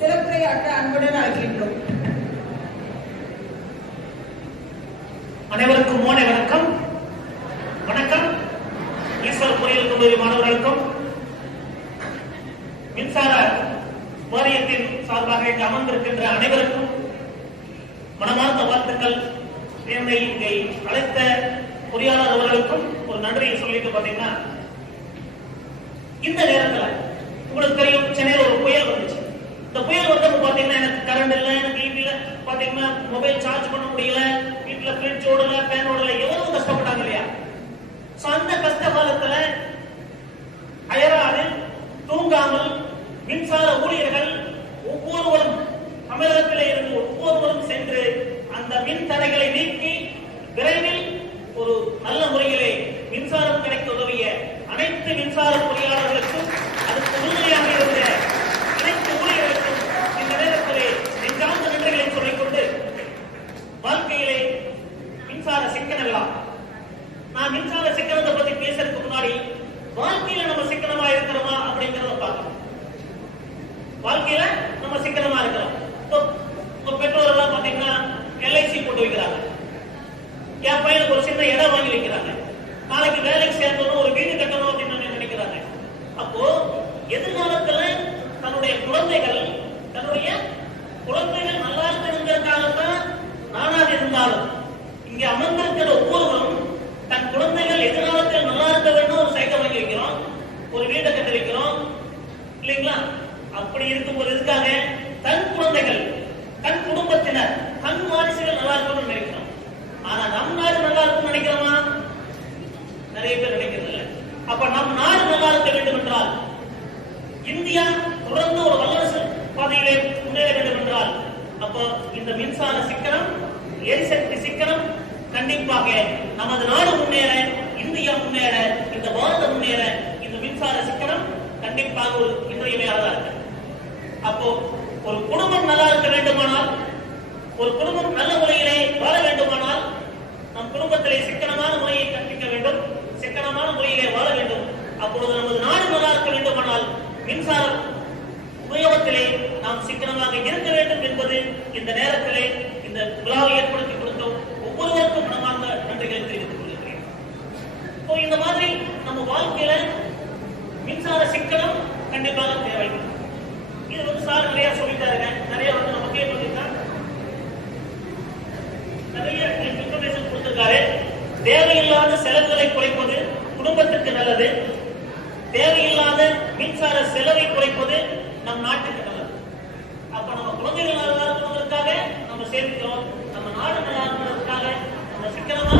சிறப்புரையாற்ற அன்புடன் அழைக்கின்றோம். அனைவருக்கும் மோனை வணக்கம். வணக்கம். ஈஸ்வர பொறியியல் கல்லூரி மாணவர்களுக்கும் மின்சார வாரியத்தின் சார்பாக இங்கு அமர்ந்திருக்கின்ற அனைவருக்கும் மனமார்ந்த வாழ்த்துக்கள். என்னை இங்கே அழைத்த பொறியாளர் அவர்களுக்கும் ஒரு நன்றியை சொல்லிட்டு பாத்தீங்கன்னா இந்த நேரத்துல உங்களுக்கு தெரியும் சென்னையில் ஒரு புயல் வந்துச்சு. இந்த புயல் வந்தப்ப பாத்தீங்கன்னா எனக்கு கரண்ட் இல்ல எனக்கு ஈவி இல்ல. பாத்தீங்கன்னா மொபைல் சார்ஜ் பண்ண முடியல. வீட்டுல பிரிட்ஜ் ஓடல ஃபேன் ஓடல எவ்வளவு கஷ்டப்பட்டாங்க இல்லையா? சோ அந்த கஷ்ட காலத்துல அயராது தூங்காமல் மின்சார ஊழியர்கள் ஒவ்வொருவரும் தமிழகத்திலே இருந்து ஒவ்வொருவரும் சென்று அந்த மின் தடைகளை நீக்கி விரைவில் ஒரு நல்ல முறையிலே மின்சாரம் கிடைக்க உதவிய அனைத்து மின்சார பொறியாளர்களுக்கும் அதுக்கு உறுதுணையாக இருந்த அனைத்து ஊழியர்களுக்கும் இந்த நேரத்திலே நெஞ்சார்ந்த நன்றிகளை சொல்லிக் கொண்டு வாழ்க்கையிலே மின்சார சிக்கனெல்லாம் நான் மின்சார சிக்கனத்தை பத்தி பேசுறதுக்கு முன்னாடி வாழ்க்கையில நம்ம சிக்கனமா இருக்கிறோமா அப்படிங்கறத பார்க்கணும் வாழ்க்கையில நம்ம சிக்கனமா இருக்கிறோம். இப்போ பெற்றோர் எல்லாம் பாத்தீங்கன்னா எல்ஐசி போட்டு வைக்கிறாங்க. என் பையனுக்கு ஒரு சின்ன இடம் வாங்கி வைக்கிறாங்க. நாளைக்கு வேலைக்கு சேர்ந்தோம் ஒரு வீடு கட்டணும் அப்படின்னு நினைக்கிறாங்க. அப்போ எதிர்காலத்துல தன்னுடைய குழந்தைகள் தன்னுடைய குழந்தைகள் நல்லா இருக்கணுங்கிறதுக்காகத்தான் நானாக இருந்தாலும் இங்க அமர்ந்திருக்கிற ஒவ்வொருவரும் தன் குழந்தைகள் எதிர்காலத்தில் நல்லா இருக்க வேண்டும் ஒரு சைக்கிள் வாங்கி வைக்கிறோம். ஒரு வீட்டை கட்டி வைக்கிறோம். இல்லைங்களா? அப்படி இருக்கும்போது எதுக்காக? தன் குழந்தைகள் தன் குடும்பத்தினர் தன் வாரிசுகள் நல்லா இருக்கணும்னு நினைக்கிறோம். ஆனா நம் நாடு நல்லா இருக்கும்னு நினைக்கிறோமா? நிறைய பேர் நினைக்கிறது இல்ல. அப்ப நம் நாடு நல்லா இருக்க வேண்டும் என்றால் இந்தியா தொடர்ந்து ஒரு வல்லரசு பாதையிலே முன்னேற வேண்டும் என்றால் அப்போ இந்த மின்சார சிக்கனம் எரிசக்தி சிக்கனம் கண்டிப்பாக நமது நாடு முன்னேற இந்தியா முன்னேற இந்த பாரதம் முன்னேற இந்த மின்சார சிக்கனம் கண்டிப்பாக ஒரு இன்றியமையாததா இருக்கு அப்போ ஒரு குடும்பம் நல்லா இருக்க வேண்டுமானால் ஒரு குடும்பம் நல்ல முறையிலே வாழ வேண்டுமானால் நம் குடும்பத்திலே சிக்கனமான முறையை கற்பிக்க வேண்டும் சிக்கனமான முறையிலே வாழ வேண்டும். அப்பொழுது நமது நாடு நல்லா இருக்க வேண்டுமானால் மின்சாரம் உபயோகத்திலே நாம் சிக்கனமாக இருக்க வேண்டும் என்பது இந்த நேரத்திலே இந்த விழாவை ஏற்படுத்தி கொடுத்தோம் ஒவ்வொருவருக்கும் மனமார்ந்த நன்றிகளை தெரிவித்துக் கொள்கிறேன். இப்போ இந்த மாதிரி நம்ம வாழ்க்கையில மின்சார சிக்கனம் கண்டிப்பாக தேவை சார் நிறைய சொல்லிட்டாருங்க நிறைய வந்து நம்ம நிறைய இன்ஃபர்மேஷன் கொடுத்திருக்காரு. தேவையில்லாத செலவுகளை குறைப்பது குடும்பத்திற்கு நல்லது. தேவையில்லாத மின்சார செலவை குறைப்பது நம் நாட்டுக்கு நல்லது. அப்ப நம்ம குழந்தைகள் நல்லா இருக்கணுங்கிறதுக்காக நம்ம சேர்க்கிறோம் நம்ம நாடு நல்லா இருக்கிறதுக்காக நம்ம சிக்கனமா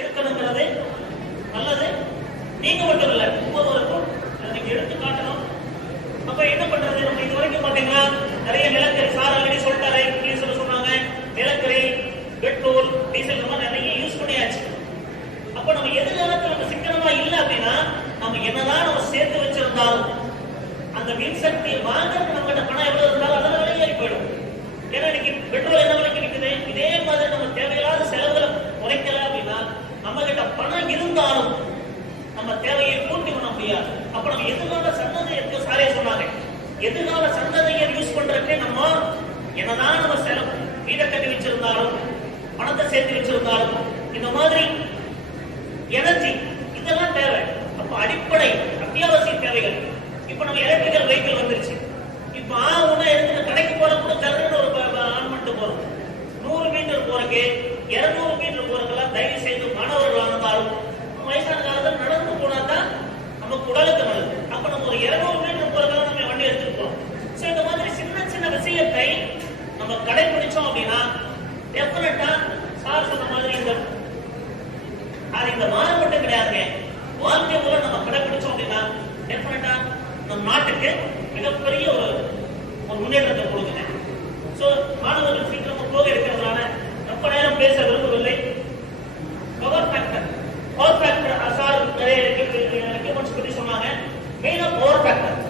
இருக்கணுங்கிறது நல்லது. நீங்க மட்டும் இல்ல ஒவ்வொருவருக்கும் அதை நீங்க எடுத்து காட்டணும் அப்ப என்ன பண்ண நம்ம பாத்தீங்கன்னா நிறைய நிலக்கரி சார் ஆல்ரெடி சொல்லிட்டாரு இங்கிலீஷ்ல சொன்னாங்க. நிலக்கரி பெட்ரோல் டீசல் இந்த மாதிரி நிறைய யூஸ் பண்ணியாச்சு. அப்ப நம்ம எதிர்காலத்துல நம்ம சிக்கனமா இல்ல அப்படின்னா நம்ம என்னதான் நம்ம சேர்த்து வச்சிருந்தாலும் அந்த மின்சக்தி வாங்குறதுக்கு நம்ம கிட்ட பணம் எவ்வளவு இருந்தாலும் அதெல்லாம் விலை போயிடும். ஏன்னா இன்னைக்கு பெட்ரோல் என்ன விலைக்கு நிற்குது இதே மாதிரி நம்ம தேவையில்லாத செலவுகளை குறைக்கல அப்படின்னா நம்ம கிட்ட பணம் இருந்தாலும் நம்ம தேவையை பூர்த்தி பண்ண முடியாது. அப்ப நம்ம எதிர்கால சந்ததியருக்கு சாரே சொன்னாங்க. எதிர்கால சந்ததியர் யூஸ் பண்றதுக்கே நம்ம என்னதான் நம்ம செலவு வீடை கட்டி வச்சிருந்தாலும் பணத்தை சேர்த்து வச்சிருந்தாலும் இந்த மாதிரி எனர்ஜி இதெல்லாம் தேவை. அப்ப அடிப்படை அத்தியாவசிய தேவைகள். இப்ப நம்ம எலக்ட்ரிக்கல் வெஹிக்கிள் வந்துருச்சு. இப்ப ஆ உணவு எடுத்து கடைக்கு போற கூட ஜல்லுன்னு ஒரு ஆன் பண்ணிட்டு போறோம். நூறு மீட்டர் போறக்கு இருநூறு மீட்டர் போறதுக்கெல்லாம் தயவு செய்து மாணவர்களாக இருந்தாலும் வயசான காலத்தில் நடந்து போனா தான் நமக்கு உடலுக்கு நல்லது. அப்ப நம்ம ஒரு இருநூறு மீட்டர் போறதுக்கெல்லாம் நம்ம வண்டி எடுத்துட்டு போறோம் சோ இந்த மாதிரி சின்ன சின்ன விஷயத்தை நம்ம கடைபிடிச்சோம் அப்படின்னா டெஃபினட்டா சார் சொன்ன மாதிரி இந்த அது இந்த மாதம் மட்டும் கிடையாதுங்க. வாழ்க்கை முறை நம்ம கடைபிடிச்சோம் அப்படின்னா டெஃபினட்டா நம் நாட்டுக்கு மிகப்பெரிய ஒரு ஒரு முன்னேற்றத்தை கொடுக்குங்க. சோ மாணவர்கள் சீக்கிரமா போக இருக்கிறதுனால ரொம்ப நேரம் பேச விரும்பவில்லை. Power factor power factor sir நிறைய ரெக்யூமெண்ட்ஸ் சொன்னாங்க. மெயினா பவர் ஃபேக்டர்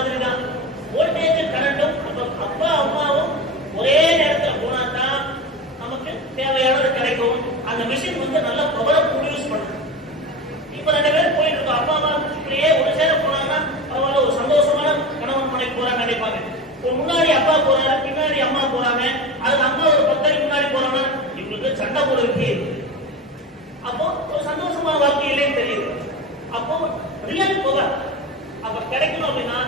மாதிரி அப்பா அம்மாவும் ஒரே நேரத்துல போனா நமக்கு தேவையானது கிடைக்கும். அந்த மிஷின் வந்து நல்ல பவரை ப்ரொடியூஸ் பண்ணும் இப்ப ரெண்டு பேரும் போயிட்டு அப்பா அம்மா இப்படியே ஒரு சேர போனாங்கன்னா அவங்கள ஒரு சந்தோஷமான கணவன் மனைவி போறாங்க நினைப்பாங்க. இப்போ முன்னாடி அப்பா போறாரு பின்னாடி அம்மா போறாங்க. அதுல அம்மா ஒரு பத்தடி முன்னாடி போறாங்க. இவங்களுக்கு சண்டை போட அப்போ ஒரு சந்தோஷமான வாழ்க்கை இல்லைன்னு தெரியுது. அப்போ ரியல் பவர் அப்ப கிடைக்கணும் அப்படின்னா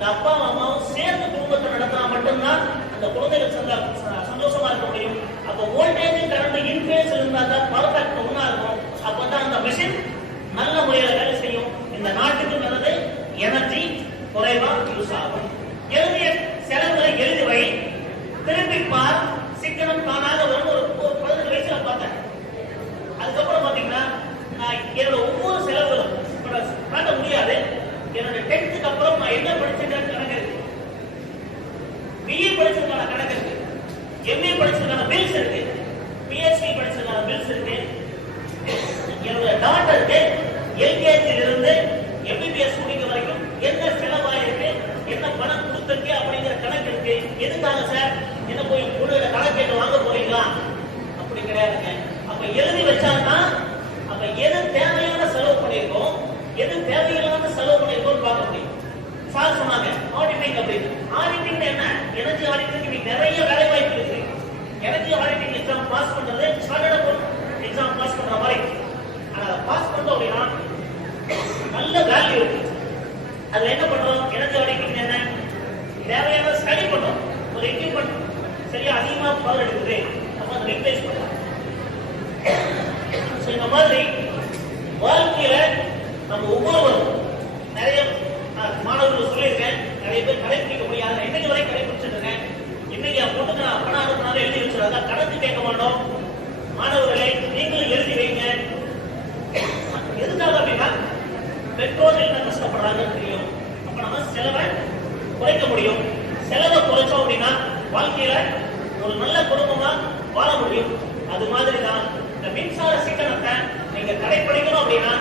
அந்த அப்பாவும் அம்மாவும் சேர்ந்து குடும்பத்தை நடத்தினா மட்டும்தான் அந்த குழந்தைகள் சந்தா- சந்தோஷமா இருக்க முடியும். அப்போ வோல்டேஜ் கரண்ட் இன்ஃபேஸ் இருந்தா தான் பர்ஃபெக்ட் ஒண்ணா இருக்கும் அப்போ தான் அந்த மிஷின் நல்ல முறையில வேலை செய்யும் இந்த நாட்டுக்கு நல்லது எனர்ஜி குறைவா யூஸ் ஆகும் எழுதிய செலவுகளை எழுதி வை திருப்பி பார் சிக்கனம் தானாக வரும் ஒரு ஒரு பதினெட்டு வயசுல பார்த்தேன் அதுக்கப்புறம் பாத்தீங்கன்னா நான் என்னோட ஒவ்வொரு செலவுகளும் இப்ப நான் காட்ட முடியாது என்னோட டென்த்துக்கு அப்புறம் நான் என்ன படிச்சிருக்கேன்னு கணக்கு இருக்கு பிஏ படிச்சதுக்கான கணக்கு இருக்கு எம்ஏ படிச்சதுக்கான பில்ஸ் இருக்கு. பிஹெச்டி படிச்சதுக்கான பில்ஸ் இருக்கு. என்னோட டாக்டருக்கு எல்கேஜியில் இருந்து எம்பிபிஎஸ் முடிக்க வரைக்கும் என்ன செலவாயிருக்கு என்ன பணம் கொடுத்துருக்கு அப்படிங்கிற கணக்கு இருக்கு. எதுக்காக சார் என்ன போய் உங்களோட கணக்கேட்டு வாங்க போறீங்களா? அப்படி கிடையாதுங்க. அப்ப எழுதி வச்சாதான் அப்ப எது தேவையான செலவு பண்ணியிருக்கோம் எது தேவையில்லாத செலவு பண்ணியிருக்கோம் பார்க்க முடியும். சார் சொன்னாங்க ஆடிட்டிங் அப்படின்னு. ஆடிட்டிங் என்ன? எனர்ஜி ஆடிட்டிங் நீ நிறைய வேலை வாய்ப்பு இருக்கு எனர்ஜி ஆடிட்டிங் எக்ஸாம் பாஸ் பண்றது ஸ்டாண்டர்ட் எக்ஸாம் பாஸ் பண்ற மாதிரி ஆனா அதை பாஸ் பண்ணோம் அப்படின்னா நல்ல வேல்யூ இருக்கு அதுல என்ன பண்றோம்? இடத்தை ஆடிட்டிங் என்ன? தேவையான ஸ்டடி பண்ணோம். ஒரு எக்யூப்மெண்ட் சரியா அதிகமா பவர் எடுக்குது. நம்ம அதை ரிப்ளேஸ் பண்ணலாம். So, இந்த மாதிரி வாழ்க்கையில நம்ம ஒவ்வொருவரும் நிறைய மாணவர்கள் சொல்லியிருக்கேன். நிறைய பேர் கடைபிடிக்க முடியாது இன்னைக்கு வரை கடைபிடிச்சிட்டு இருக்கேன் இன்னைக்கு என் பொண்ணுக்கு நான் பணம் அனுப்பினாலும் எழுதி வச்சிருக்காங்க கணக்கு கேட்க மாட்டோம். மாணவர்களை நீங்களும் எழுதி வைங்க எதுக்காக அப்படின்னா பெற்றோர் என்ன கஷ்டப்படுறாங்கன்னு தெரியும் அப்ப நம்ம செலவை குறைக்க முடியும். செலவை குறைச்சோம் அப்படின்னா வாழ்க்கையில ஒரு நல்ல குடும்பமா வாழ முடியும். அது மாதிரி தான் இந்த மின்சார சிக்கனத்தை நீங்க கடைபிடிக்கணும் அப்படின்னா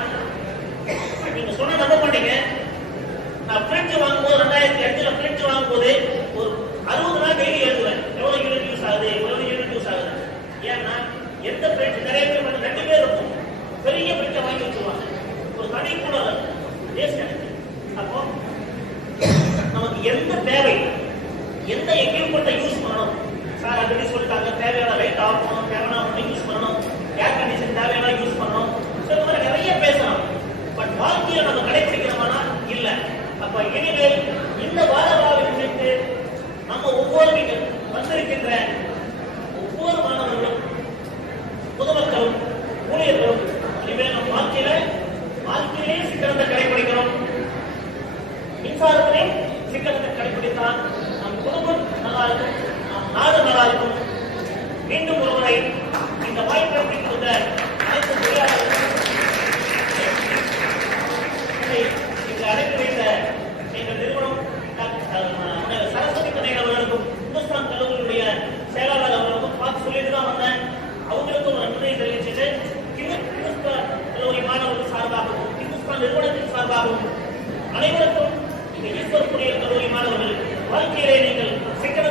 நீங்க சொன்ன நம்ப மாட்டீங்க நான் ஃப்ரிட்ஜ் வாங்கும்போது ரெண்டாயிரத்தி அஞ்சுல மின்சாரத்திலே சிக்கனத்தை கடைபிடிக்கிறோம். மின்சாரத்திலே சிக்கனத்தை கடைபிடித்தால் நம் குடும்பம் நல்லா இருக்கும் நம் நாடு நல்லா இருக்கும் மீண்டும் ஒருமுறை இந்த வாய்ப்பை கொடுத்த அனைத்து பொறியாளர்கள் সেখানে